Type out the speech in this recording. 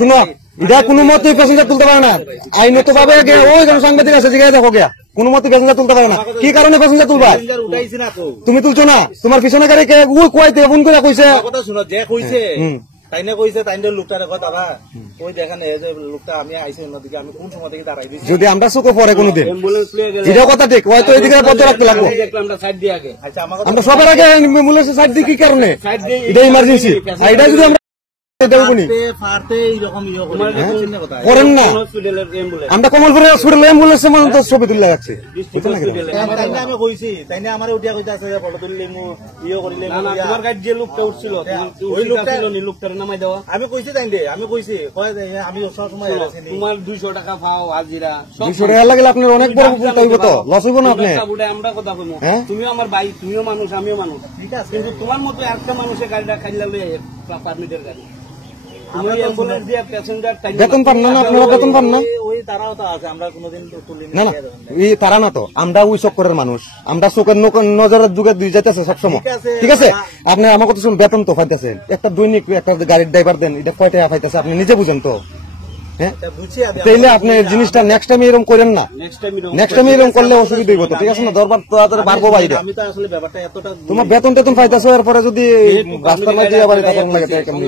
শুনো, এটা কোনো মতে প্যাসেঞ্জার তুলতে পারে না। আইনত ভাবে ওইখানে সাংবাদিক আছে, জিজ্ঞাসা দেখো গিয়া, কোনো মতে প্যাসেঞ্জার তুলতে পারে না। কি কারণে প্যাসেঞ্জার তুলবা? তুমি তুলছো না? তোমার পিছনে গাড়ি কে কুয়াইতে ফোন করে কইছে? যদি আমরা চোখে পড়ে কোনোদিন এটা কথা ঠিক হয়তো এদিকে বদ্ধ রাখতে লাগবো। আমরা সবার আগে অ্যাম্বুলেন্সের সাইড দিয়ে কি কারণে? এটা ইমার্জেন্সি। এটা যদি আমরা করেন না, আমরা কমলপুরে হসপিটাল অ্যাম্বুলেন্সের মধ্যে ছবি তুলে যাচ্ছে। আমি কইছি আমি কইছি আমি সবসময় তোমার 200 টাকা পাও হাজিরা 200 টাকা লাগলে আপনার অনেক বড় ভুল হইব, তো লস হইব না? আপনি আমরা কথা বলবো, তুমিও আমার ভাই, তুমিও মানুষ, আমিও মানুষ, ঠিক আছে, কিন্তু তোমার মতো একটা মানুষের গাড়িটা খাইলে পারমিটের গাড়ি বেতন পান না? আপনারা বেতন পান না? না না, তারা না তো, আমরা ওই চক্করের মানুষ, আমরা চোখের নজরের যুগে দুই যাইতেছে সবসময়, ঠিক আছে? আপনি আমার কথা শুনুন, বেতন তো পাইতেছেন, একটা দৈনিক একটা গাড়ির ড্রাইভার দেন, এটা কয় টাকা পাইতেছে আপনি নিজে বুঝেন তো। তাইলে আপনি জিনিসটা নেক্সট টাইম এরকম করেন না, নেক্সট টাইম এরকম করলে অসুবিধা হইব, তো ঠিক আছে না? দরবার তো বাড়বো বাইরে, তোমার বেতন টেতন পাইতেছো, এরপরে যদি রাস্তার মধ্যে আবার আমি